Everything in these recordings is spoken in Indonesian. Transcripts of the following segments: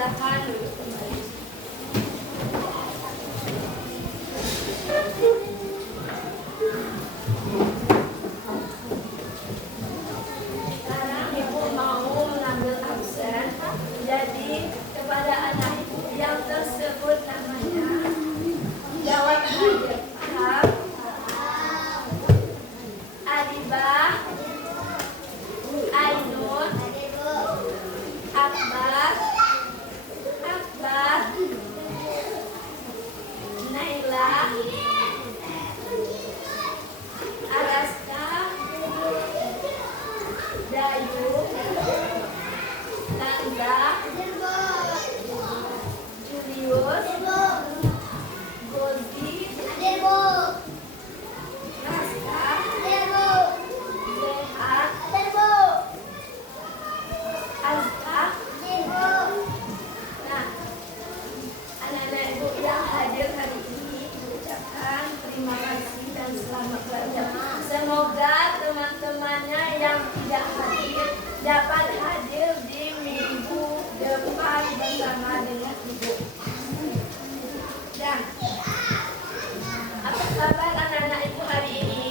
Silakan duduk kembali. Sekarang Ibu mau mengambil absen. Jadi kepada anak Ibu yang tersebut namanya jawab saja. Paham? Adibah, Ainun, Akbar, Naila, Araska, Dayu, Nanda, Julius, Gozi, Raska, Lehat, Azka. Nah, anak-anak Ibu yang hadir hari ini ucapkan terima kasih dan selamat belajar. Semoga teman-temannya yang tidak hadir dapat hadir di minggu depan bersama dengan Ibu. Dan apa kabar anak-anak Ibu hari ini?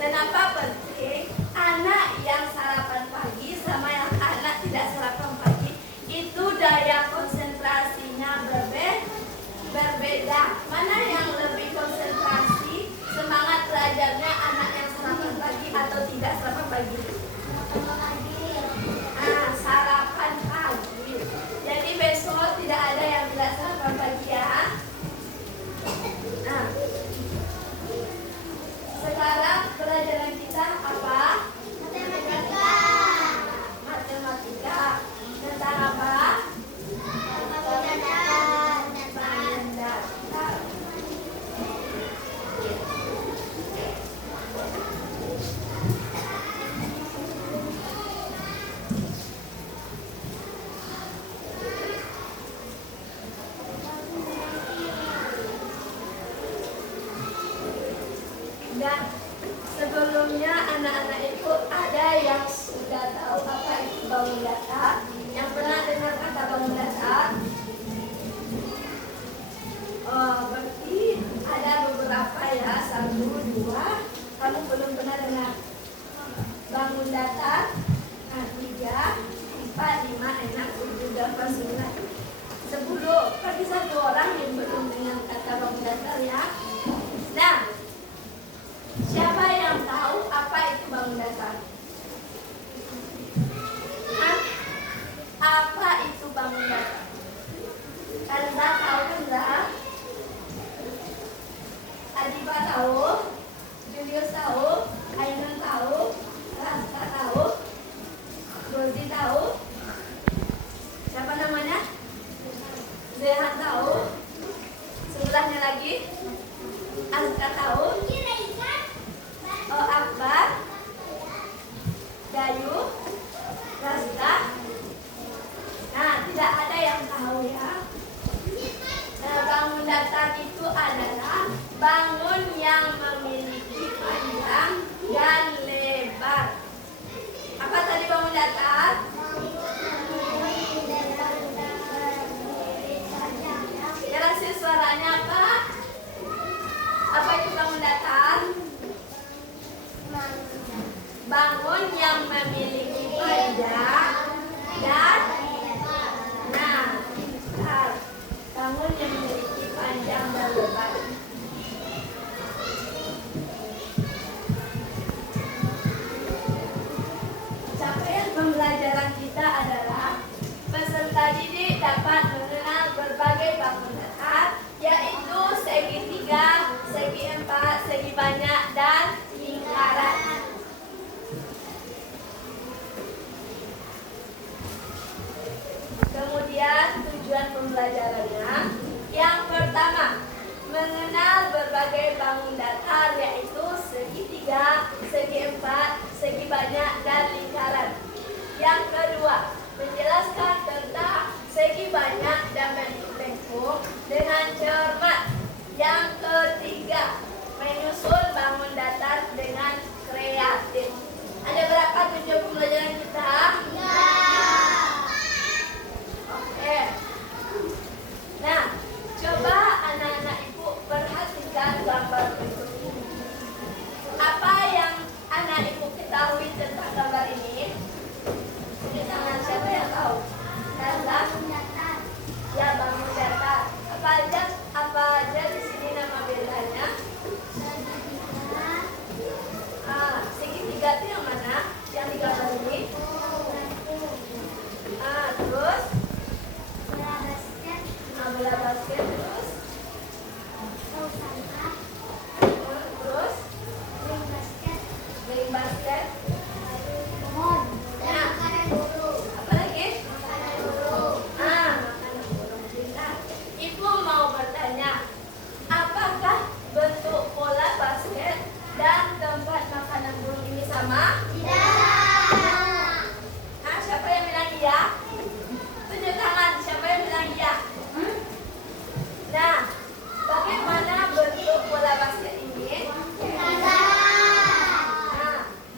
Kenapa penting? Anak yang sarapan pagi sama yang anak tidak sarapan pagi itu daya konsentrasinya berbeda. Mana yang lebih konsentrasi, semangat belajarnya anak yang sarapan pagi atau tidak sarapan pagi? Sarapan pagi. Jadi besok tidak ada yang tidak sarapan pagi ya. Nah, sekarang pelajaran kita apa? Matematika. Tentang apa? Dan sebelumnya anak-anak itu ada yang sudah tahu apa itu bangun data, yang pernah dengar kata bangun data. Berarti ada beberapa ya, 1, 2. Kamu belum pernah dengar bangun data. 3, 4, 5, 6, 7, 8, 9, 10. Bagi 1 orang yang belum dengar kata bangun data ya. Nah, siapa yang tahu apa itu bangun dasar? Apa itu bangun dasar? Kalian tahu enggak? Adiba tahu? Julius tahu? Ainun tahu? Raska tahu? Gozi tahu? Siapa namanya? Zehan tahu? Sebelahnya lagi? Azka tahu? Akbar, Dayu, Raska. Nah, tidak ada yang tahu ya. Bangun datar itu adalah bangun yang memiliki panjang dan bangun yang memiliki panjang dan nah, bangun yang memiliki panjang dan lebar. Capaian pembelajaran kita adalah peserta didik dapat mengenal berbagai bangun datar, yaitu segitiga, segi empat, segi banyak, dan lingkaran. Kemudian tujuan pembelajarannya, yang pertama, mengenal berbagai bangun datar, yaitu segitiga, segi empat, segi banyak, dan lingkaran. Yang kedua, menjelaskan tentang segi banyak dan bentuk lengkung dengan cermat. Yang ketiga, menyusun bangun datar dengan kreatif. Ada berapa tujuan pembelajaran kita? Oke. Nah, coba anak-anak ibu perhatikan gambar berikut ini. Apa yang anak ibu ketahui tentang gambar ini? Di tangan siapa yang tahu? Bangun datar. Ya, bangun datar. Apa aja di sini nama bedanya? Segitiga. Segitiga itu yang mana? Yang di gambar ini? Terus? Bola basket. Bola basket terus? Terus? Ring basket. Pohon. Makanan burung. Apa lagi? Makanan burung. Makanan burung. Pintar. Ibu mau bertanya, apakah bentuk bola basket dan tempat makanan burung ini sama? Tidak. Siapa yang bilang iya? Tunjuk tangan. Siapa yang bilang iya? Nah, bagaimana bentuk bola basket ini?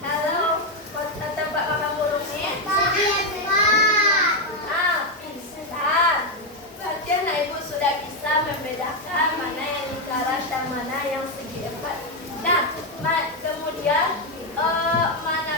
Kalau tempat makan burung ini? Pisah. Berarti anak ibu sudah bisa membedakan mana yang lingkaran dan mana yang segi empat. Nah, kemudian mana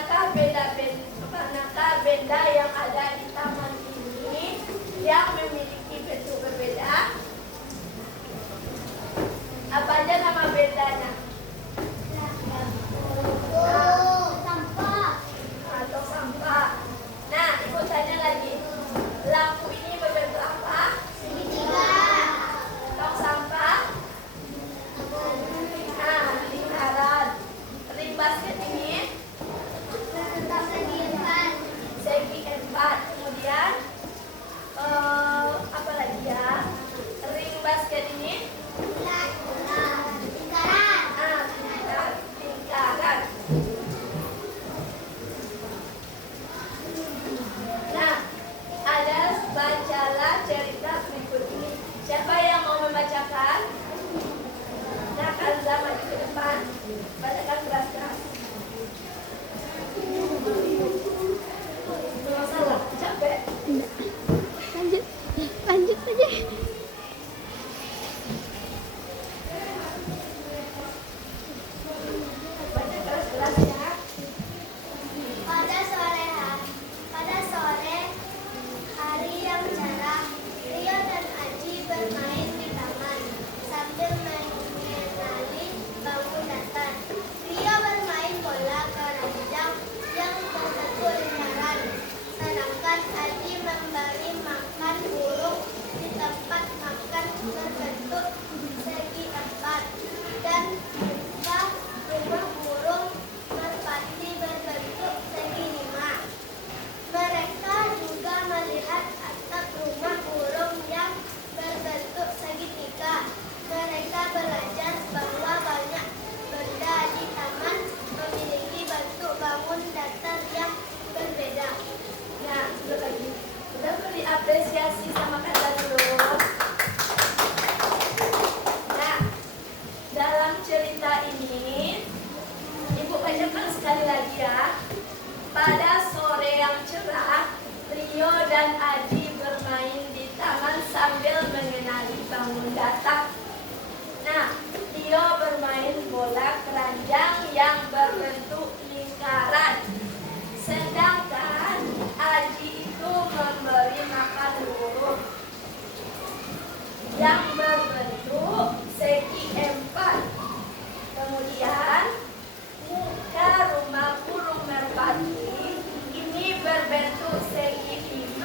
berbentuk segi 5.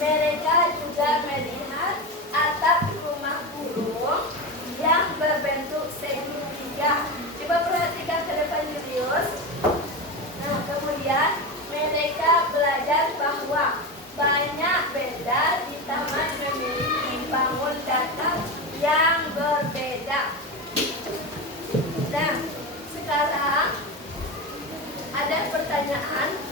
Mereka juga melihat atap rumah burung yang berbentuk segi 3. Coba perhatikan ke depan Julius. Nah, kemudian mereka belajar bahwa banyak benda di taman memiliki bangun datar yang berbeda. Nah, sekarang ada pertanyaan.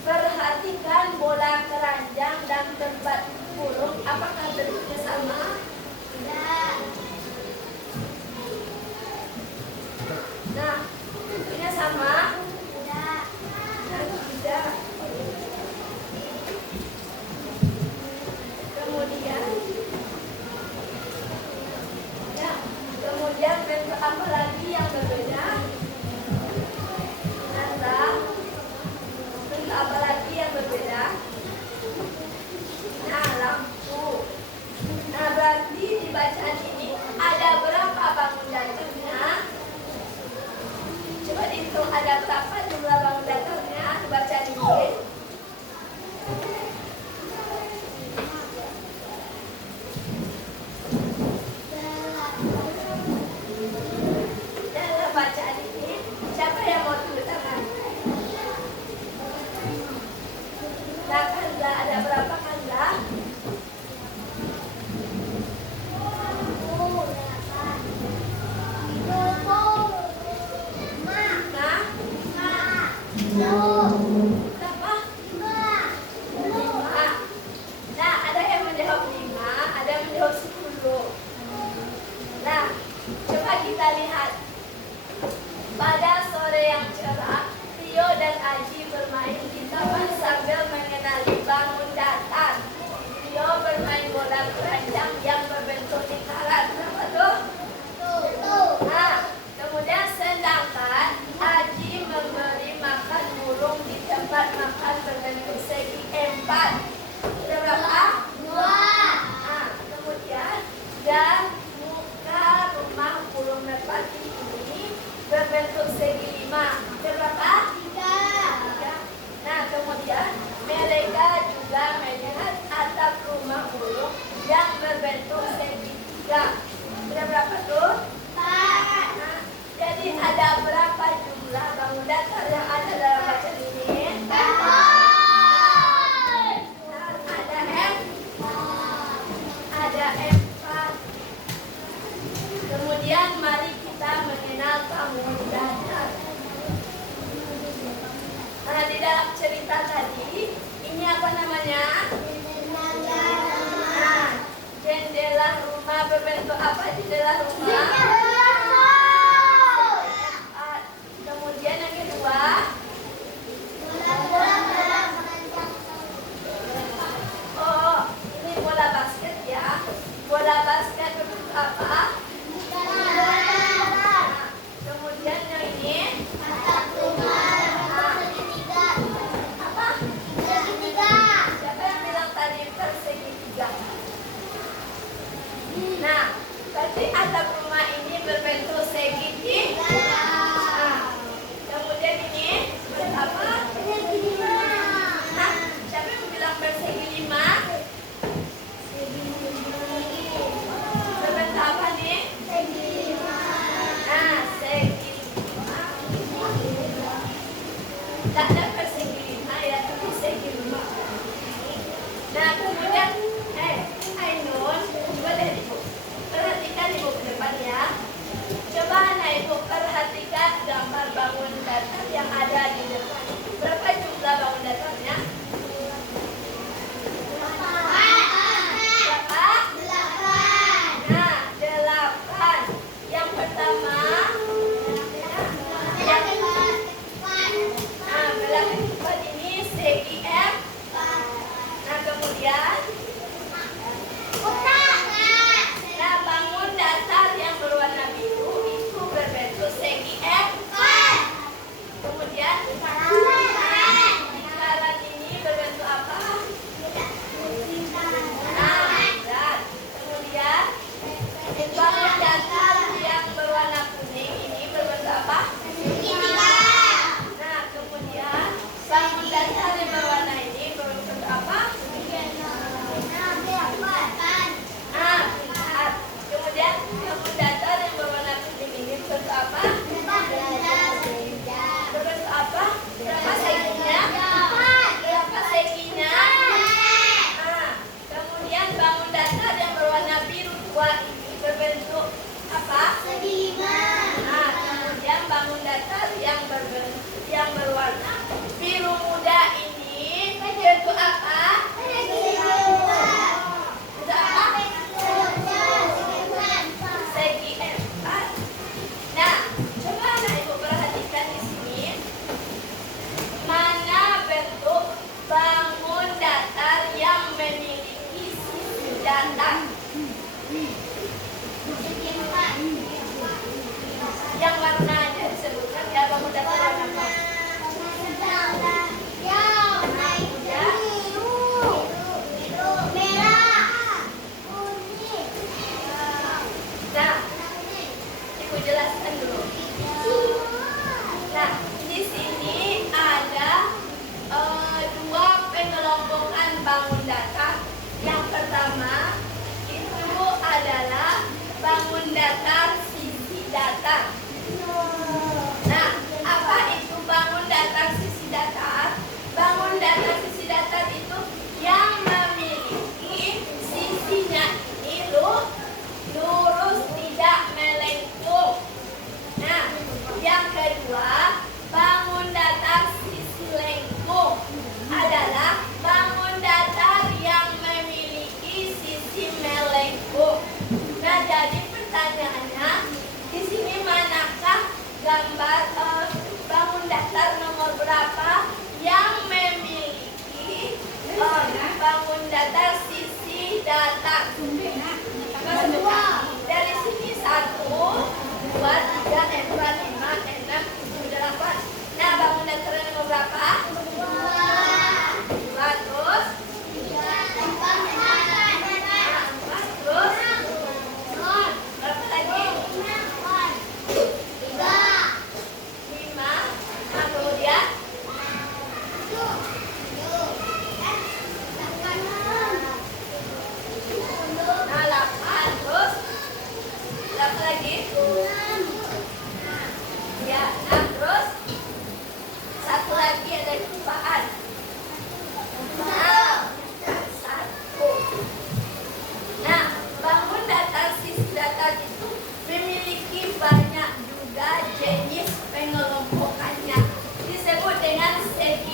Perhatikan bola keranjang dan tempat burung. Apakah bentuknya sama? Tidak. Nah, bentuknya sama? Tidak. Nah, tidak. Kemudian bentuk apa lagi yang berbeda? Nanda, bentuk apa lagi yang berbeda? Nah, lampu. Nah, berarti di bacaan ini ada berapa bangun datarnya? Coba dihitung ada berapa jumlah bangun datarnya di bacaan ini. Bacaan ini, siapa yang mau tulis tangan? Nah, Kanda, ada berapa Kanda? Berapa? 5. Nah, ada yang menjawab 5, ada yang menjawab 10. Nah, coba kita lihat. Pada sore yang cerah, Tio dan Aji bermain di taman sambil mengenali bangun datar. Tio bermain bola keranjang yang berbentuk lingkaran. Berapa tuh? Nah, kemudian sedangkan Aji memberi makan burung di tempat makan berbentuk segi 4. Berapa? 2. Nah, kemudian dan muka rumah burung merpati ini berbentuk segi 5. Berapa? 3. Nah, kemudian mereka juga melihat atap rumah burung yang berbentuk segi 3. Berapa tuh? 4. Nah, jadi ada berapa jumlah bangun datar yang ada dalam bacaan ini? 4. Nah, ada 4. Kemudian mari kita mengenal bangun datar. Nah, di dalam cerita tadi, ini apa namanya? Nah, jendela rumah berbentuk apa jendela rumah? Kemudian yang kedua, oh, ini bola basket ya. Bola basket berbentuk apa? Kemudian yang ini atap rumah persegi 3. Apa? Persegi 3. Siapa yang bilang tadi persegi 3? Nah, berarti atap rumah ini berbentuk segi 3. Nah, kemudian ini berapa? Persegi 5. Nah, siapa yang bilang persegi 5? Berbentuk apa nih? Segi 5. Nah, segi 5. Tidak ada persegi 5 ya, tapi segi 5. Nah, kemudian Ainun, coba lihat Ibu. Perhatikan Ibu ke depan ya. Coba Ibu perhatikan gambar bangun datar yang ada di depan. Berapa jumlah bangun datarnya? Berapa? 8. Nah, 8. Yang pertama, nah, belakang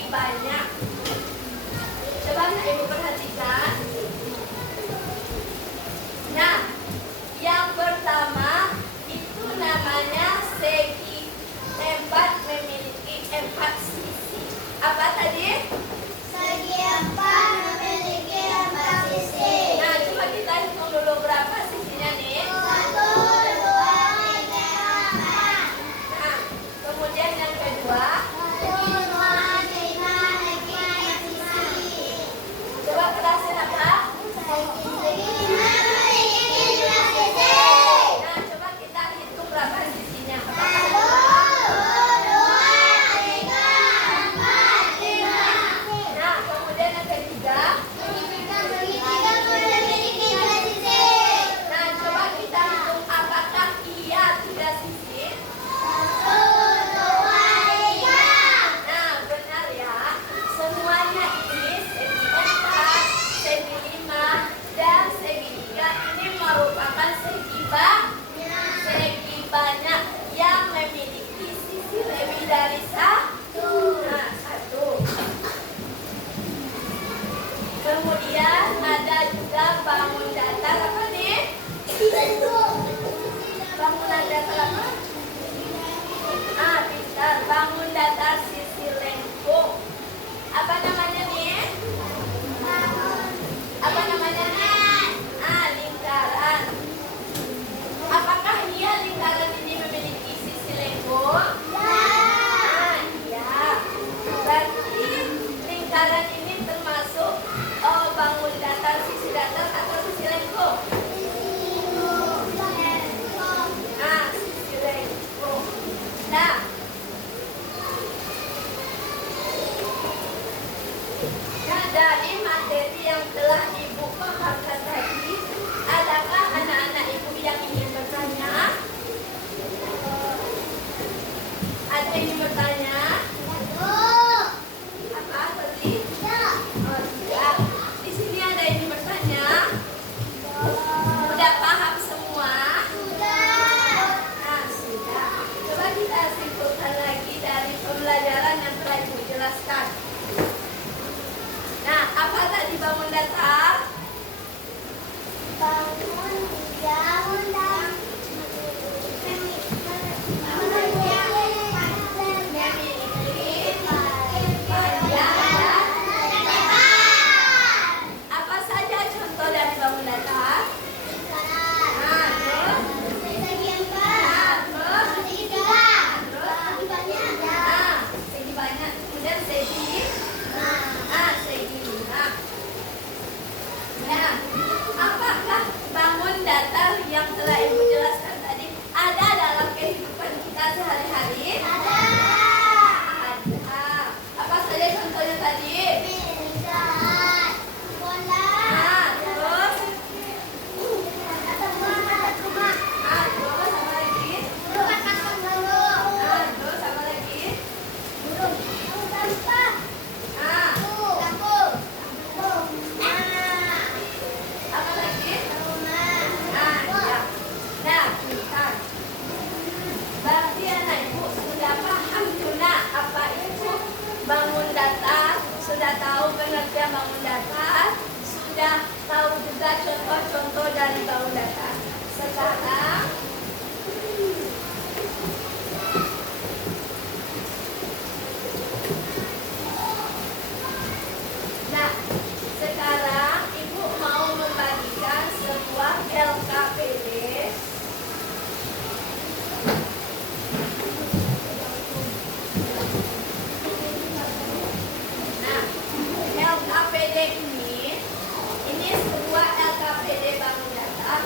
banyak. Coba Kak Ibu perhatikan. Nah, yang pertama itu namanya segi empat memiliki 4 sisi. Apa tadi? Segi empat memiliki 4 sisi. Nah, coba kita hitung dulu berapa sisinya nih. 1, 2, 3, 4. Nah, kemudian yang kedua, 1, 2, 3, 4 sisi. coba kerasin apa? Segi 5 memiliki 2 sisi. Nah, coba kita hitung berapa sisinya. 1, Apakah 2, 3, 4, 5. Nah, kemudian yang ketiga. Segi 3 memiliki 2 sisi. Nah, coba kita hitung apakah iya 3 sisi. 1, 2, 3. Nah, benar ya. Semuanya ini segi 4, segi 5, dan segi 3 ini merupakan segi banyak yang memiliki sisi lebih dari satu. Nah, satu. Kemudian ada juga bangun datar apa nih? Bangunan datar apa? Pintar. Bangun datar sisi lengkung. Apa namanya nih? Apa namanya nih? Lingkaran. Apakah iya lingkaran ini memiliki sisi lengkung? Iya. Berarti lingkaran ini termasuk bangun datar, sisi datar atau sisi lengkung? Sisi lengkung. Nah, dari materi yang telah Ibu paparkan tadi, adakah anak-anak Ibu yang ingin bertanya? Ada yang ingin bertanya? Apa tadi? Oh, tidak. Di sini ada yang ingin bertanya? Udah paham semua? Nah, sudah. Coba kita simpulkan lagi dari pembelajaran yang telah Ibu jelaskan. Nah, apa tadi bangun datar? Memiliki panjang dan apa saja contoh dari bangun datar? Nah, terus? Segi banyak. Kemudian segi segi 5. Nah, apakah bangun datar yang telah Ibu jelaskan tadi ada dalam kehidupan kita sehari-hari? Ada. Apa saja contohnya tadi? Terus? Terus apa lagi? Terus apa lagi? Apa lagi? Ya. Nah, pintar. Berarti anak Ibu sudah paham juga apa itu bangun datar, sudah tahu pengertian bangun datar, sudah tahu juga contoh-contoh dari bangun datar. Sekarang Ibu mau membagikan sebuah LKPD. Nah, LKPD ini sebuah LKPD bangun datar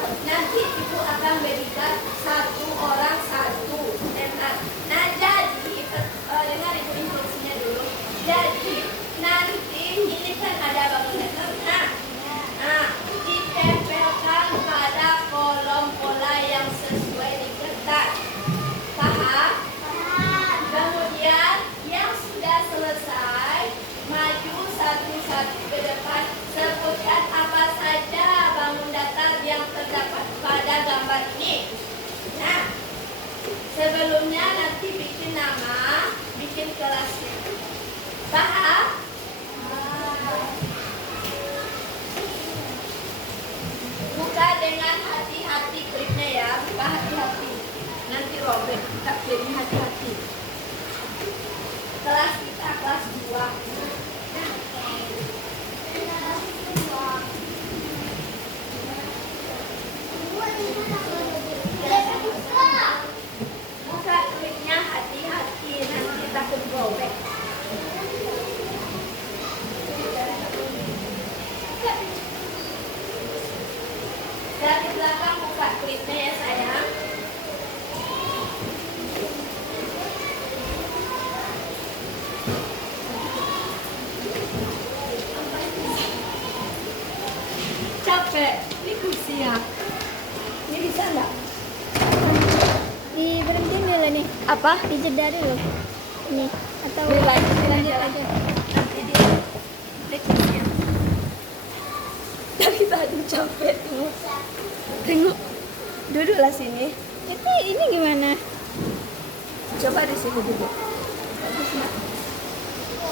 kelas kita kelas 2. Buka klipnya hati-hati, nanti takut gobek. Dari belakang buka klipnya ya sayang. Capek, ini kursi ya. Ini bisa enggak? Diberhentiin dulu nih, Apa? dijeda dulu. Ini atau Lanjut aja. Nanti dia kursi ya. Tapi tadi capek tuh. Tengok, duduklah sini. itu ini gimana? Coba di sini duduk.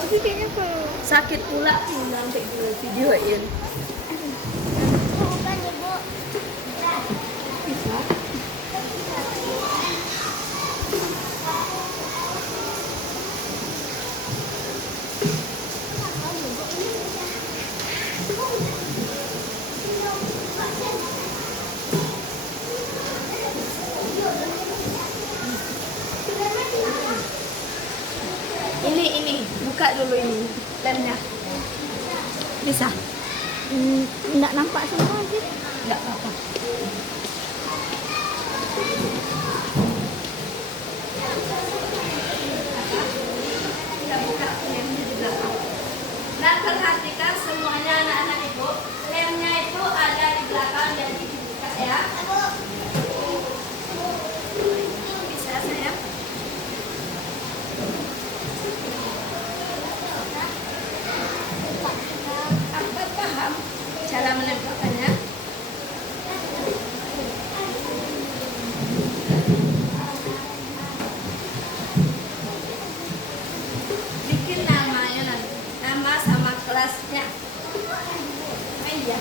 Itu kayaknya kalau Sakit pula nanti di videoin. bukan ibu. Bisa. Ini buka dulu ini lemnya. Bisa? Nggak nampak semua sih. Enggak apa-apa. Kita buka lemnya di belakang. Nah, perhatikan semuanya anak-anak ibu. Lemnya itu ada di belakang dan dibuka ya. Bisa sayang? Apa paham cara menempelkannya? Bikin namanya nanti, nama sama kelasnya. Oh, iya.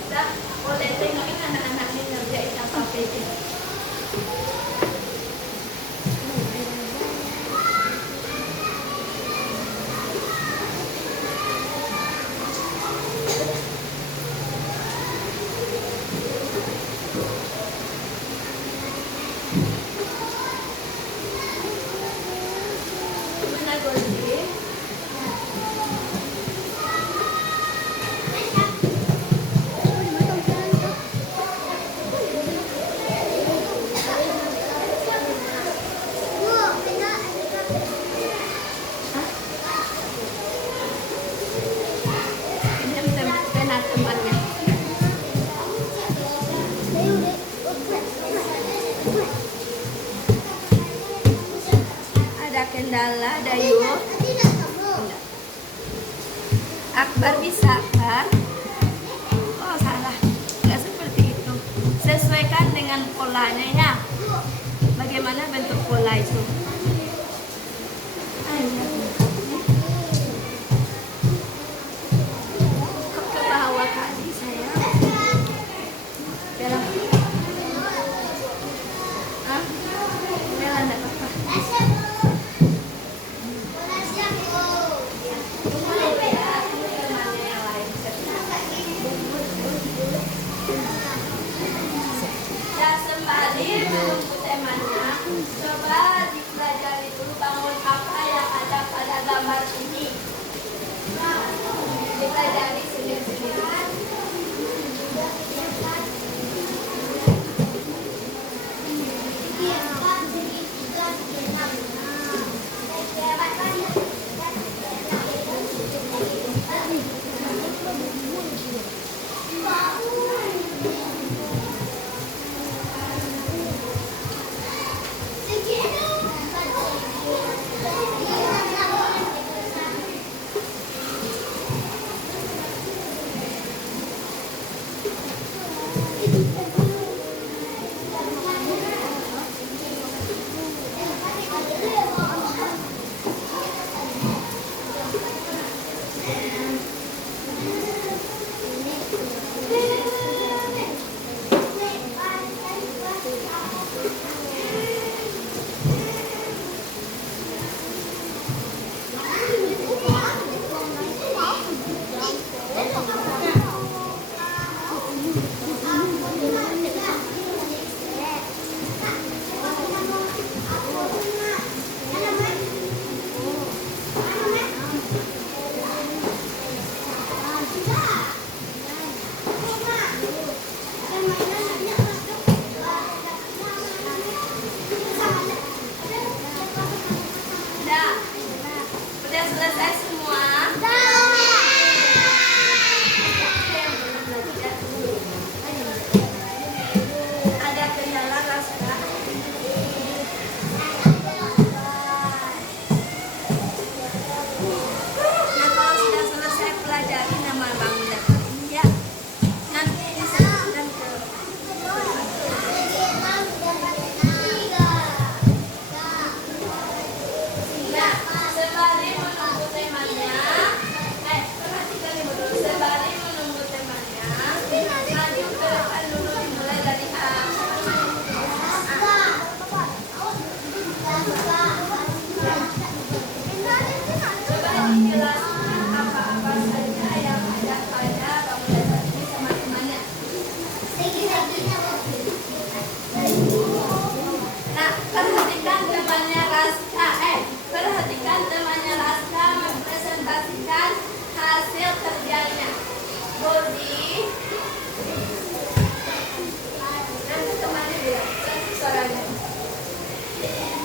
Kita boleh tengokin anak-anak ini ngerjain apa aja. Gimana Goldie? Ini pena temannya. Ada kendala, Dayu. Akbar bisa kan? Oh salah, nggak seperti itu. Sesuaikan dengan polanya ya. Bagaimana bentuk pola itu? Kok ke bawah tadi saya? Bella. Hah? Bella enggak apa-apa. Ya sembari menunggu temannya, coba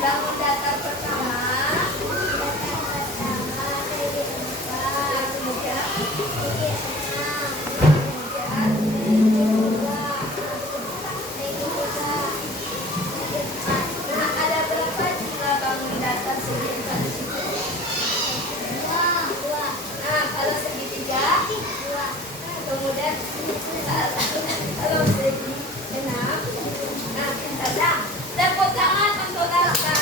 Bangun datar pertama. Nah, ada berapa jumlah bangun datar segitiga? Nah, kalau segitiga, kemudian kalau segi enam, nah kita dah. Tepuk tangan untuk Raka.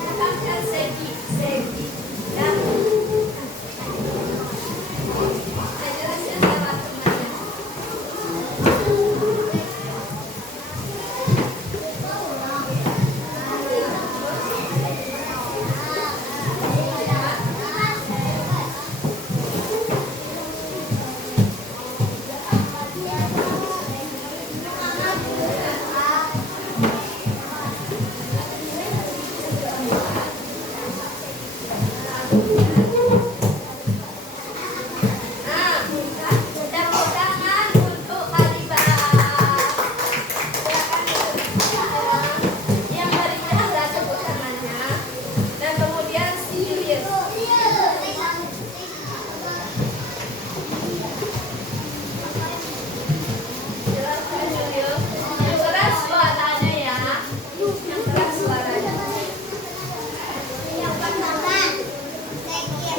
Tambahkan segi. Dan jelasin sama temannya. Nah, tepuk tangan untuk Kalibah. Yang Kalibah lah tepuk tangannya. Dan kemudian Sirius. Jelaskan Sirius. Yang keras suaranya ya. Yang keras suaranya. Yang pertama, segi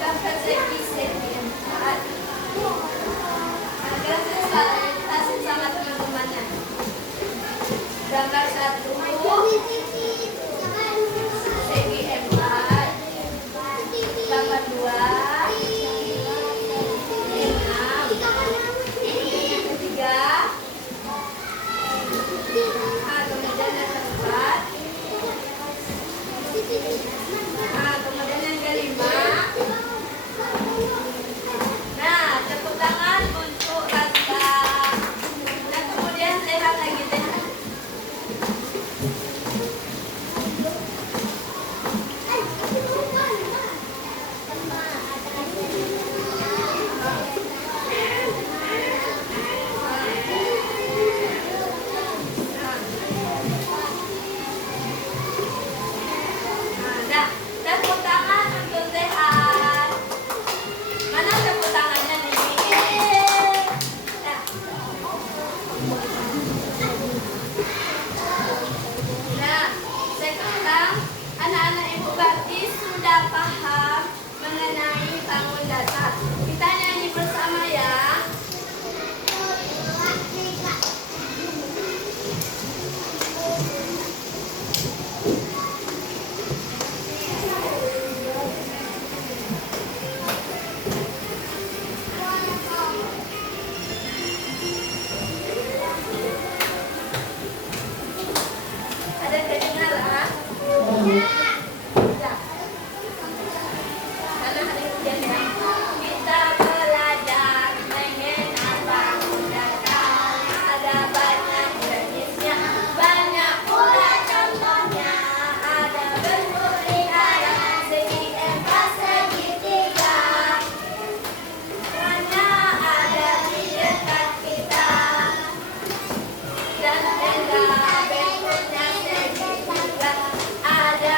Gambar segi empat. Gambar kita sama teman-temannya. Gambar satu segi empat. Gambar dua enam. Tiga. Kemudian yang keempat. Kemudian yang kelima. Nah, tepuk tangan untuk Rasta. Nah, kemudian sehat lagi sehat. Nah, tepuk tangan untuk sehat. Mana tepuk tangannya nih? Nah. Nah, sekarang anak-anak Ibu Bakti sudah paham mengenai bangun datar. Kita nyanyi bersama ya. Ada kedengaran? Ya. Karena hari ujian ya. Kita belajar mengenal bangun datar. Ada banyak jenisnya, banyak pula contohnya. Ada bentuk lingkaran, segi empat, segitiga. Semuanya ada di dekat kita. Dan tenda bentuknya segitiga. Ada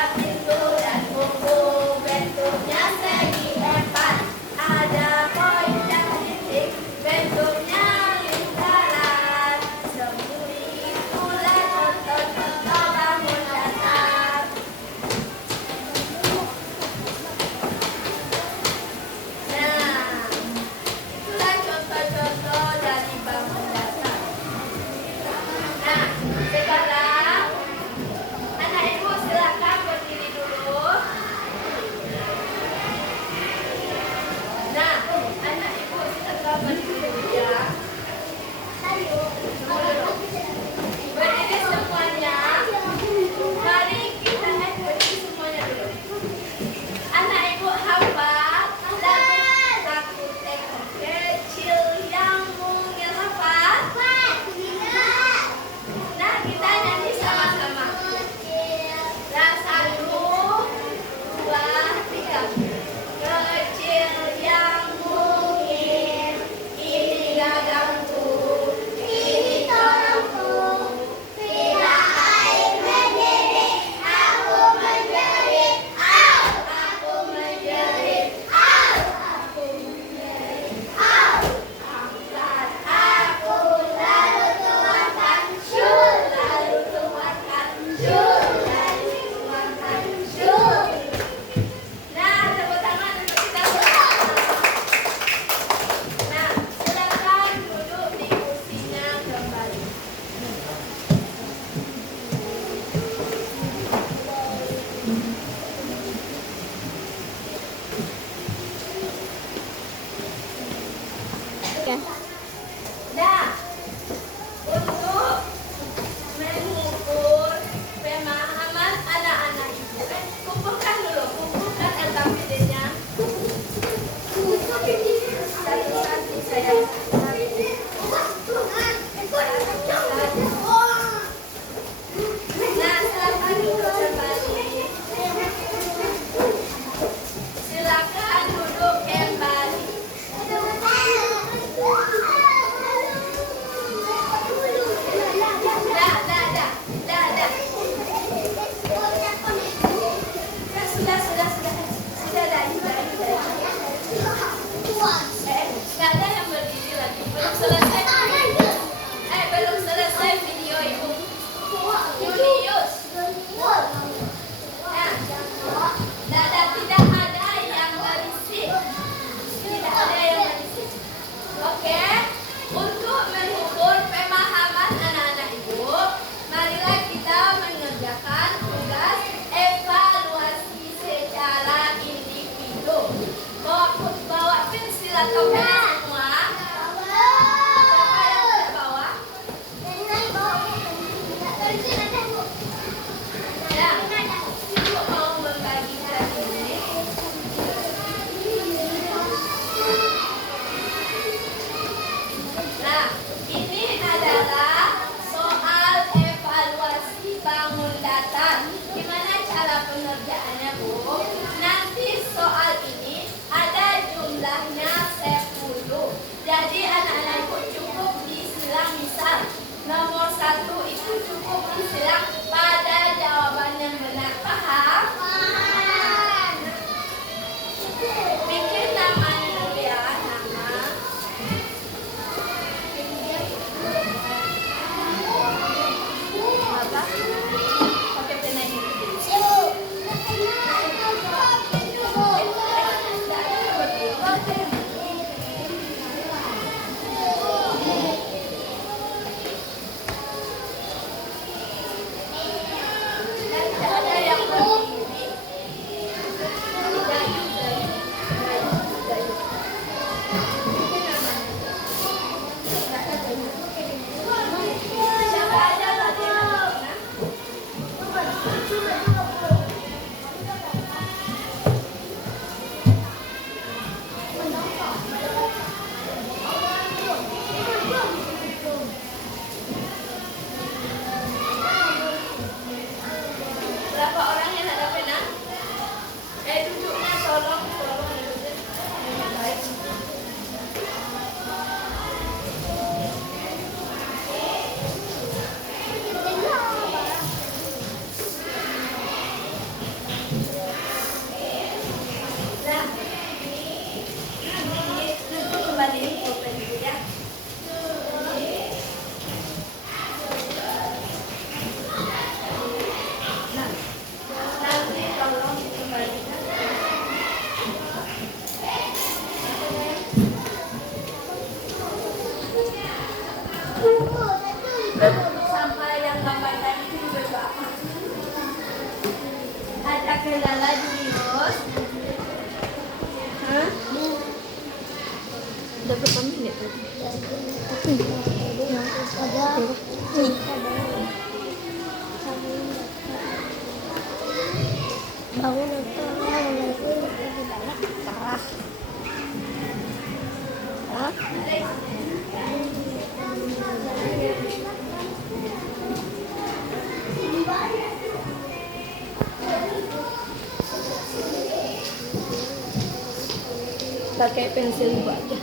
jenius. Nah, dan tidak ada yang berisik. Tidak ada yang berisik. Oke, untuk mengukur pemahaman anak-anak ibu, marilah kita mengerjakan tugas evaluasi secara individu. Bawa pensil atau pena semua. Siapa yang tidak bawa? Ya, ibu mau membagikan ini. Nah, ini adalah soal evaluasi bangun datar. Gimana cara pengerjaannya, Bu? Nanti soal ini ada jumlahnya 10. Jadi anak-anak ibu cukup disilang misal. Nomor 1 itu cukup disilang pada jawaban yang benar. Paham? Bikin namanya dulu ya, nama. Apa? Pakai pena ini. Dan tidak ada yang berdiri. Dayu. Bikin namanya. Siapa aja tadi namanya? Berapa orang yang ada pena? Duduknya tolong duduknya. Baik. Nah, duduk kembali pulpen dulu ya. Nah, nanti tolong dikembalikan. Sampai yang gambar tadi itu juga apa? Ada kendala jenius. Hah? Udah berapa menit tadi? Bangun itu banyak parah. Pakai pensil ibu aja.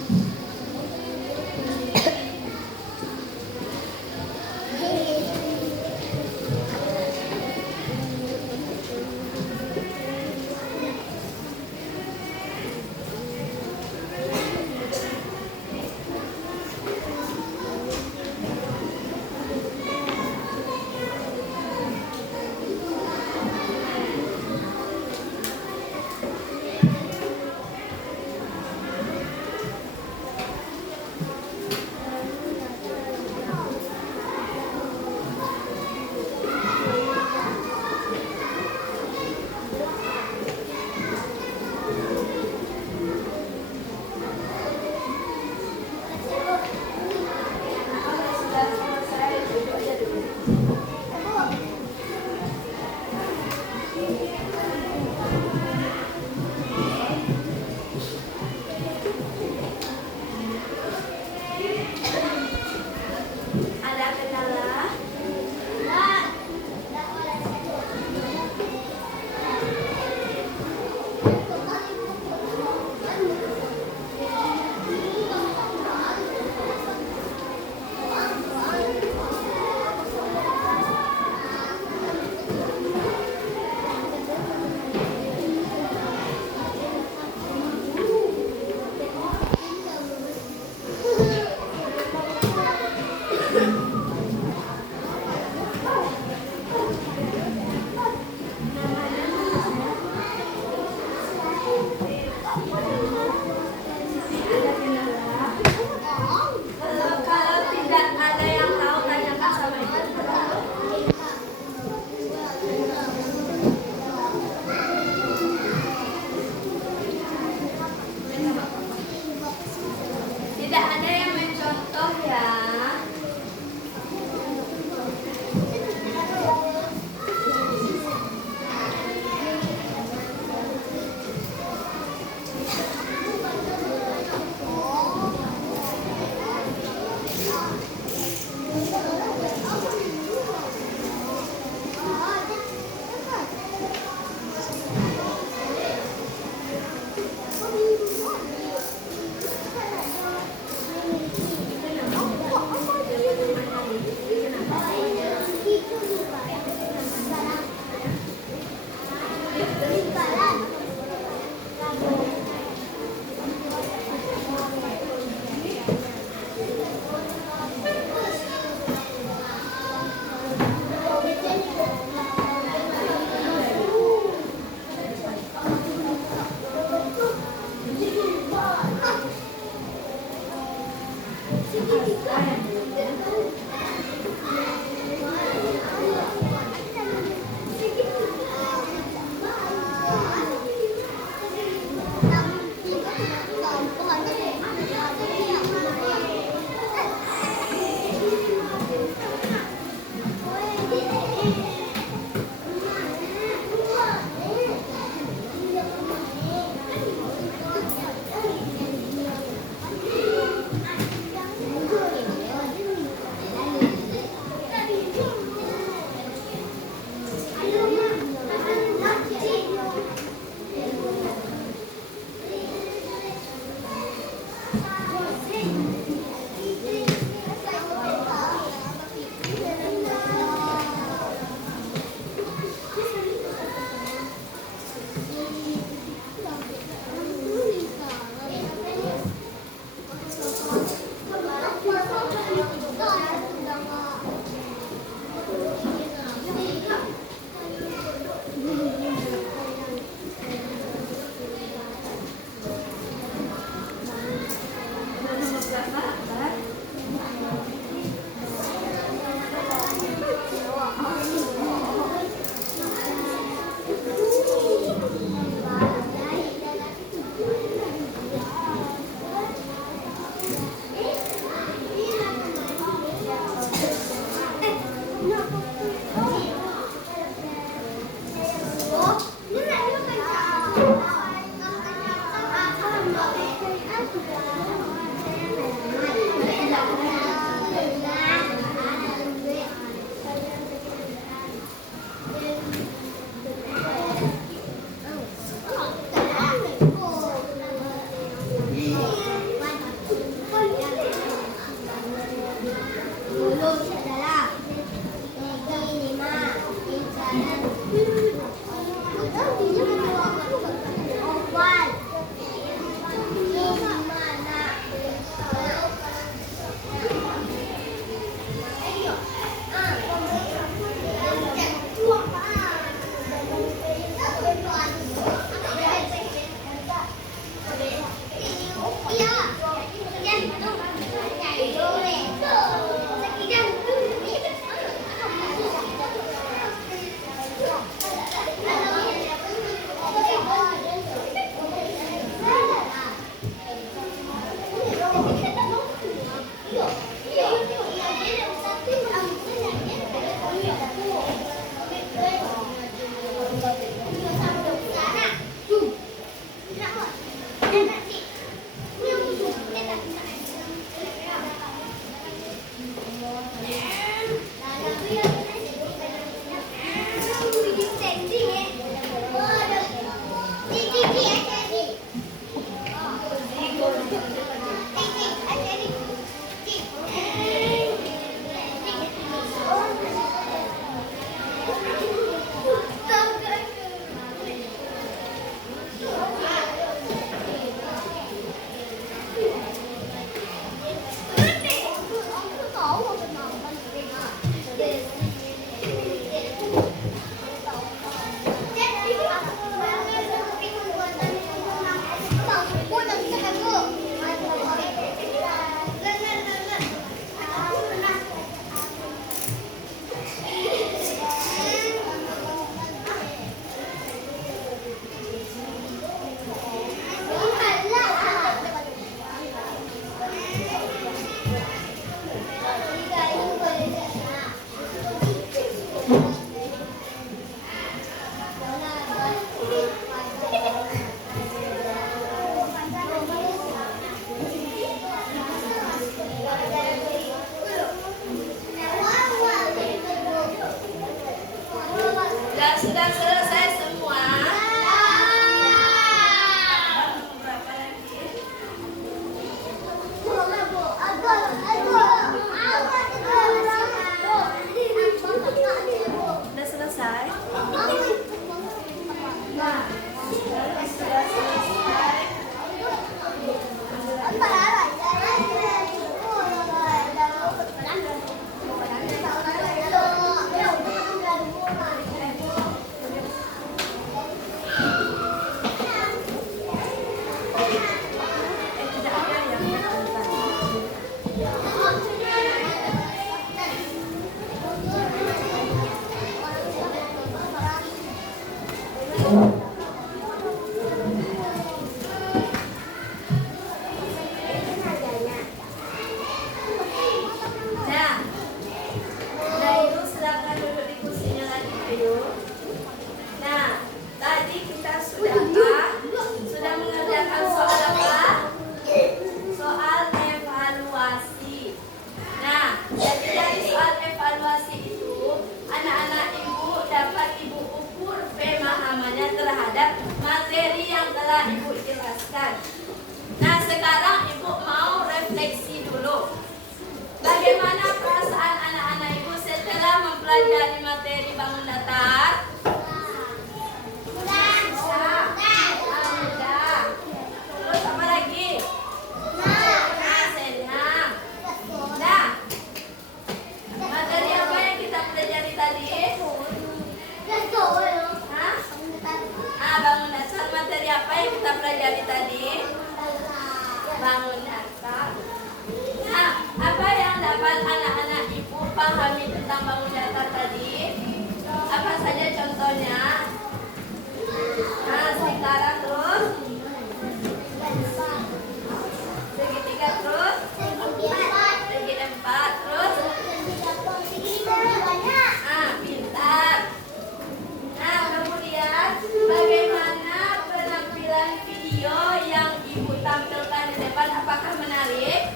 selesai semua? Berapa lagi? Udah selesai? Nah, kalau sudah selesai, tidak ada yang bertanya. Nah, udah ibu silakan duduk di kursinya lagi ayo. Nah, tadi kita sudah apa? Sudah mengerjakan soal apa? Soal evaluasi. Nah, jadi dari soal evaluasi itu, anak-anak ibu dapat ibu ukur pemahamannya terhadap materi yang telah ibu jelaskan. Nah, sekarang ibu mau refleksi dulu. Bagaimana perasaan anak-anak ibu setelah mempelajari materi bangun datar? Sudah. Terus apa lagi? Senang. Nah, materi apa yang kita pelajari tadi? Hah? Bangun dasar. Materi apa yang kita pelajari tadi? Bangun dasar. Nah, apa yang dapat anak-anak ibu pahami tentang bangun datar tadi? Apa saja contohnya? Nah, sekarang terus segitiga terus segi empat terus pintar. Nah, kemudian bagaimana penampilan video yang ibu tampilkan di depan? Apakah menarik?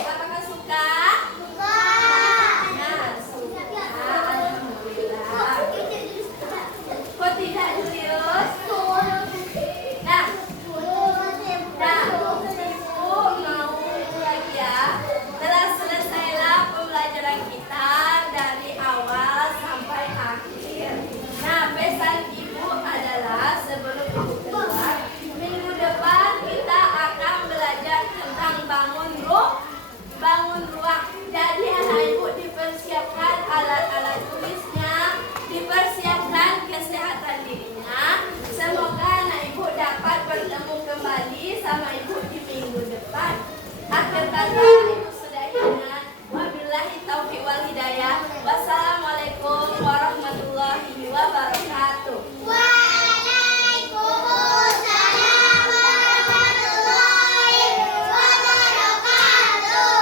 Apakah suka? Nah, suka. Alhamdulillah. Kok tidak serius? Nah, ibu mau lagi ya. Telah selesailah pembelajaran kita dari awal sampai akhir. Nah, pesan ibu adalah sebelum ibu keluar, minggu depan kita akan belajar tentang bangun ruang. Jadi anak ibu dipersiapkan alat-alat tulisnya, dipersiapkan kesehatan dirinya. Semoga anak ibu dapat bertemu kembali sama ibu di minggu depan. Akhir kata ibu sudah ingat. Wabillahi taufiq wal hidayah. Wassalamualaikum warahmatullahi wabarakatuh. Waalaikumsalam warahmatullahi wabarakatuh.